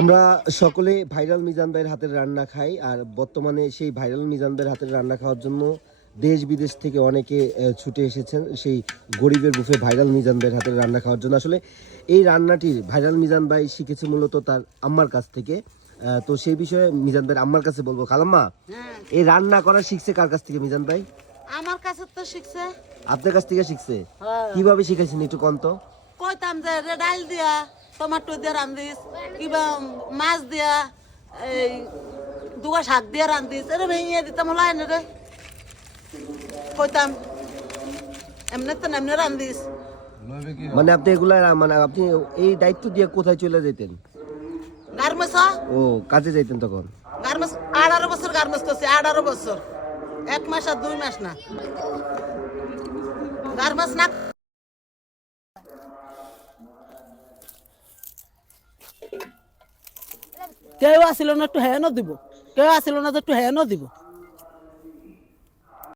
আমরা সকলে ভাইরাল মিজান ভাইয়ের হাতের রান্না খাই, আর বর্তমানে সেই ভাইরাল মিজান ভাইয়ের হাতের রান্না খাওয়ার জন্য দেশ বিদেশ থেকে অনেকে ছুটে এসেছেন সেই গরিবের বুফে ভাইরাল মিজান ভাইয়ের হাতের রান্না খাওয়ার জন্য। আসলে এই রান্নাটির ভাইরাল মিজান ভাই শিখেছে মূলত তার আম্মার কাছ থেকে। তো সেই বিষয়ে মিজান ভাইয়ের আম্মার কাছে বলবো। খালাম্মা, এই রান্না করা শিখছে কার কাছ থেকে মিজান ভাই? আমার কাছে তো শিখছে। আপনার কাছ থেকে শিখছে? কিভাবে শিখাইছেন একটু কোন তো? কইতাম যে ডাল দিয়া টমেটো দিয়ে রান্ধিস, কিবা মাছ দিয়া এই দুগা শাক দিয়ে রান্ধিস, এরে ভেঙে দিতাম হলো এনে রে কইতাম এমনি তো এমনি রান্ধিস। মানে আপনি এগুলা মানে আপনি এই দায়িত্ব দিয়ে কোথায় চলে যেতেন? গার্মেন্টস। ও, কাজে যাইতেন তখন? গার্মেন্টস 18 বছর গার্মেন্টস করছি, 18 বছর, 1 মাস আর 2 মাস না গার্মেন্টস না। কেউ আসিল না একটু হেন দিব, কেউ আসিল না একটু হেন দিব।